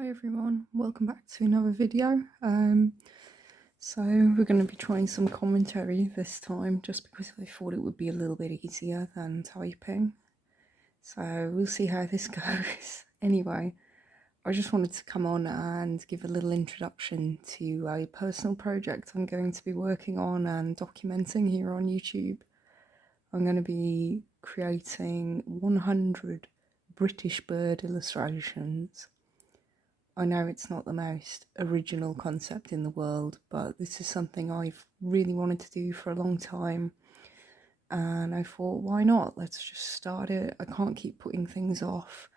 Hi everyone, welcome back to another video. So we're going to be trying some commentary this time just because I thought it would be a little bit easier than typing. So we'll see how this goes. Anyway, I just wanted to come on and give a little introduction to a personal project I'm going to be working on and documenting here on YouTube. I'm going to be creating 100 British bird illustrations. I know it's not the most original concept in the world, but this is something I've really wanted to do for a long time, and I thought, why not? Let's just start it. I can't keep putting things off,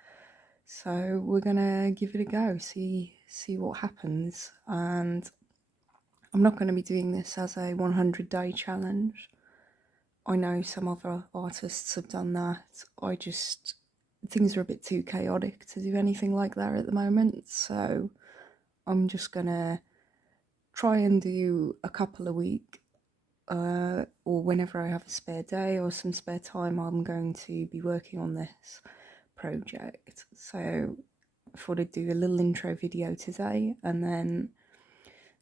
so we're gonna give it a go, see what happens. And I'm not going to be doing this as a 100-day challenge. I know some other artists have done that. Things are a bit too chaotic to do anything like that at the moment, so I'm just gonna try and do a couple a week, or whenever I have a spare day or some spare time, I'm going to be working on this project. So I thought I'd do a little intro video today, and then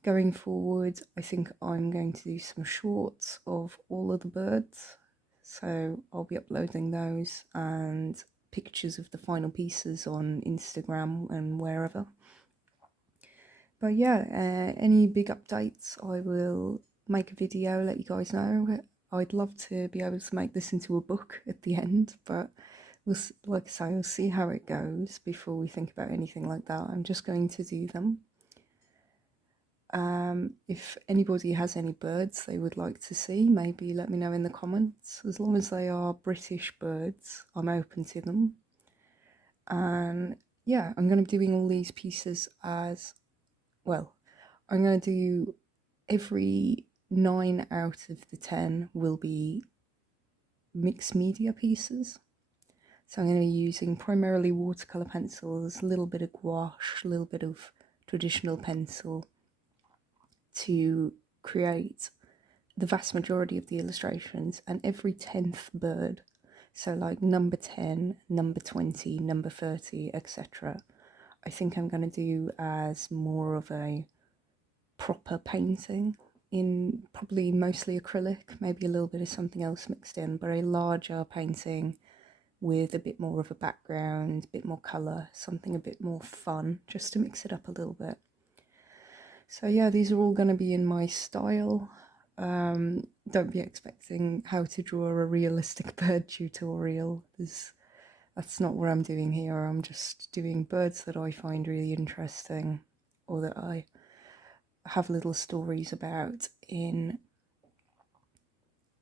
going forward I think I'm going to do some shorts of all of the birds, so I'll be uploading those and pictures of the final pieces on Instagram and wherever. But yeah, any big updates I will make a video, let you guys know. I'd love to be able to make this into a book at the end, but like I say, we'll see how it goes before we think about anything like that. I'm just going to do them. If anybody has any birds they would like to see, maybe let me know in the comments. As long as they are British birds, I'm open to them. And yeah, I'm going to be doing all these pieces as well. I'm going to do every 9 out of the 10 will be mixed media pieces. So I'm going to be using primarily watercolour pencils, a little bit of gouache, a little bit of traditional pencil to create the vast majority of the illustrations. And every 10th bird, so like number 10, number 20, number 30, etc., I think I'm going to do as more of a proper painting in probably mostly acrylic, maybe a little bit of something else mixed in, but a larger painting with a bit more of a background, a bit more colour, something a bit more fun, just to mix it up a little bit. So yeah, these are all going to be in my style. Don't be expecting how to draw a realistic bird tutorial. That's not what I'm doing here. I'm just doing birds that I find really interesting, or that I have little stories about in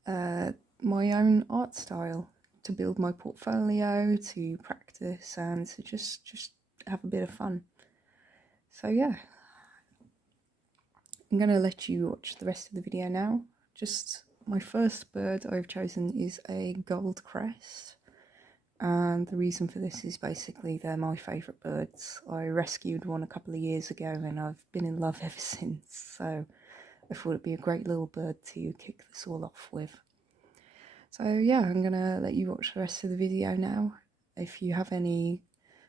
my own art style, to build my portfolio, to practice, and to just have a bit of fun. So yeah, I'm going to let you watch the rest of the video now. Just my first bird I've chosen is a gold crest, and the reason for this is basically they're my favourite birds. I rescued one a couple of years ago and I've been in love ever since, so I thought it'd be a great little bird to kick this all off with. So yeah, I'm going to let you watch the rest of the video now. If you have any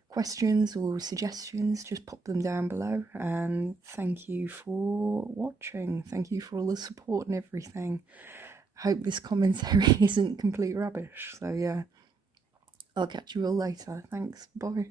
questions or suggestions, just pop them down below, and thank you for watching. Thank you for all the support and everything. I hope this commentary isn't complete rubbish. So yeah, I'll catch you all later. Thanks, bye.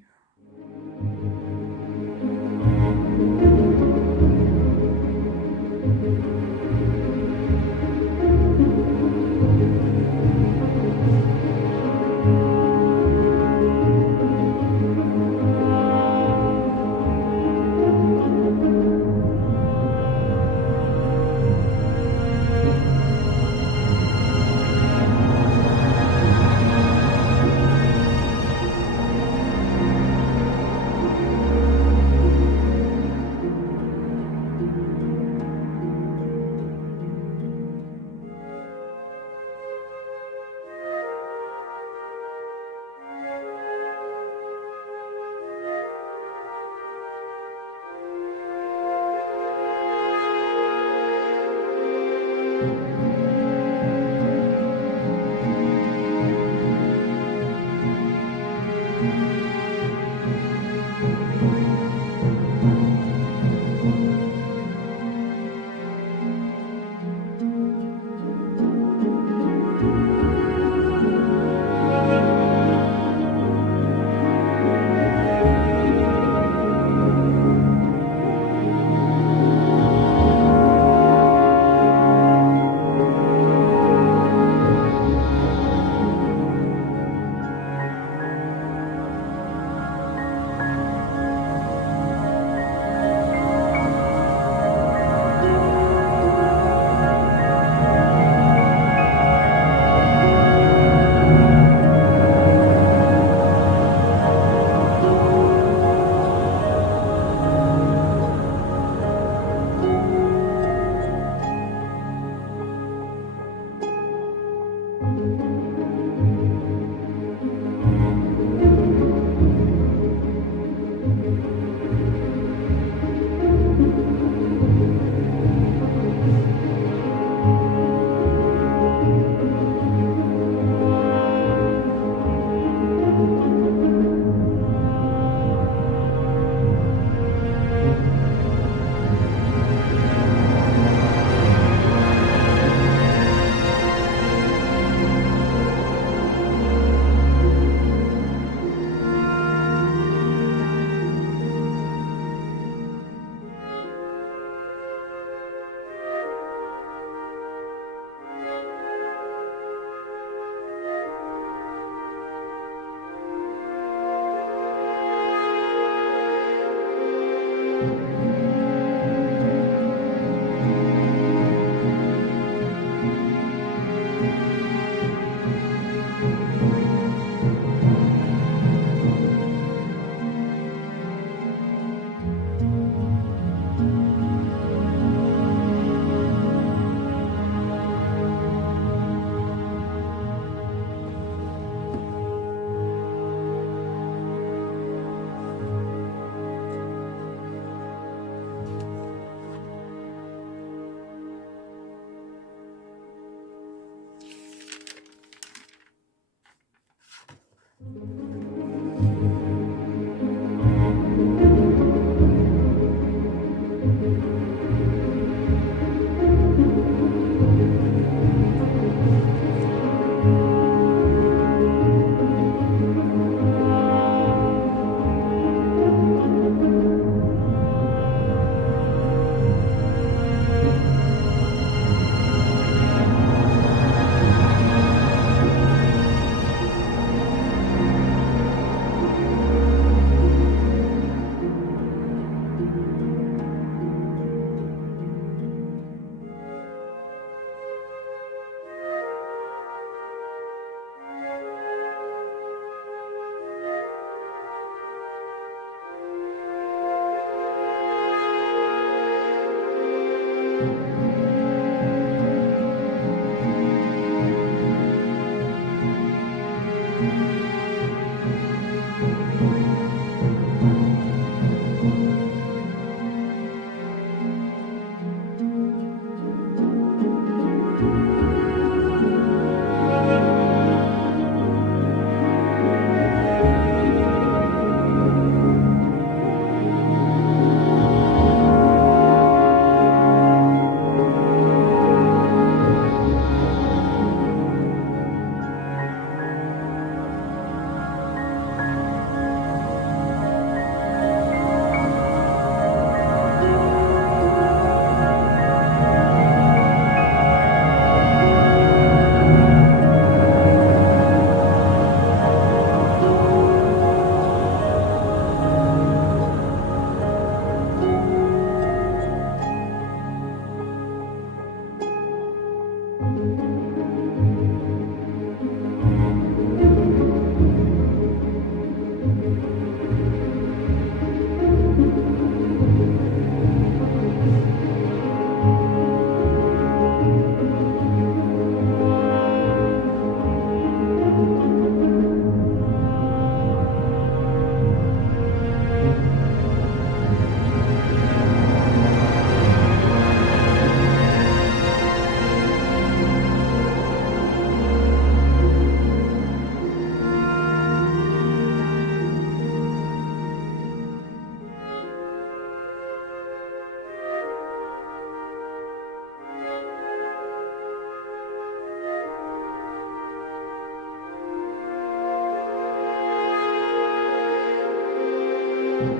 Thank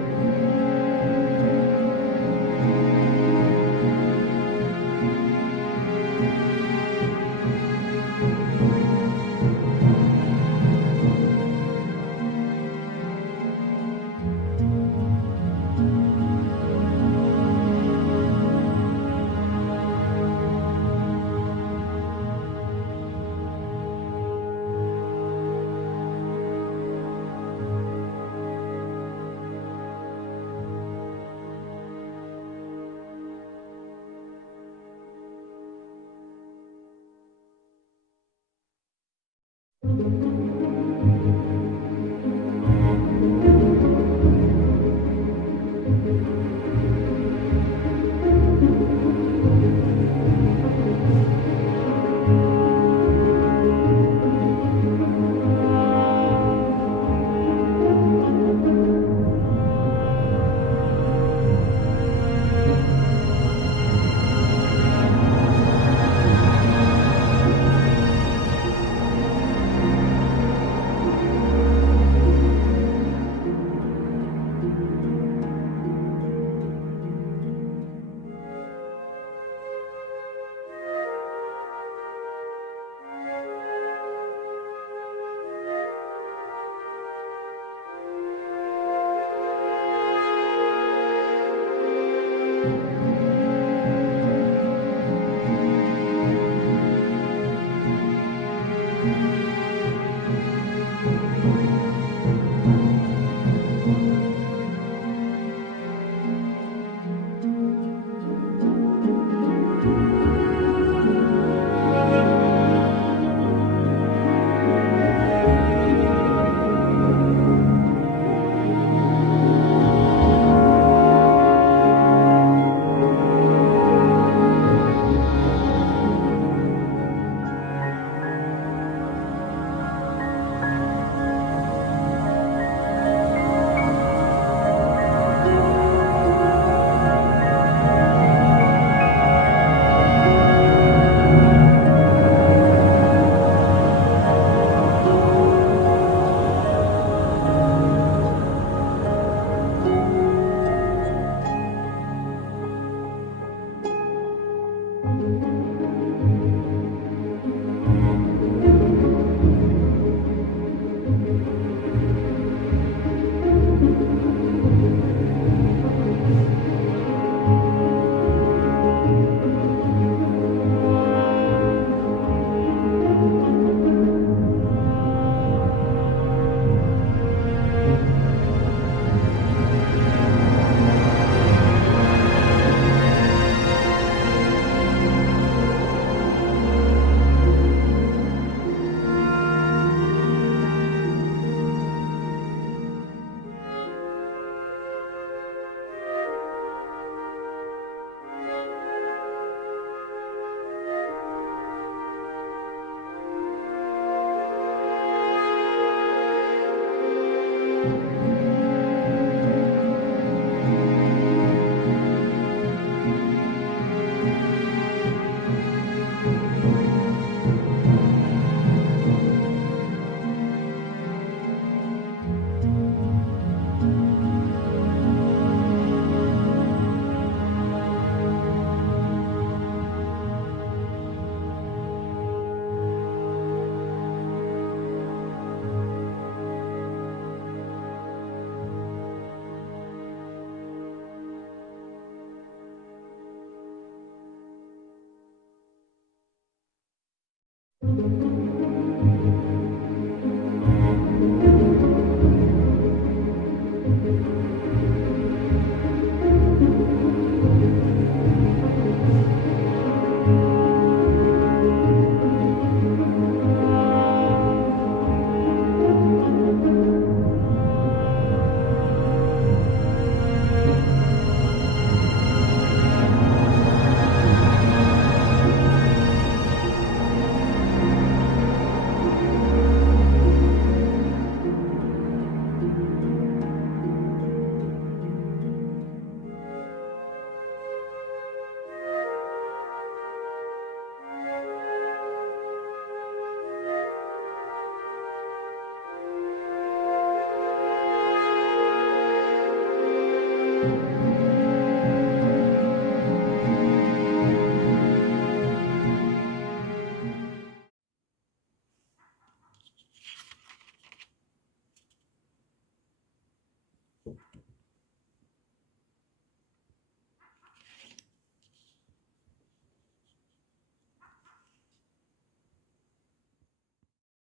you.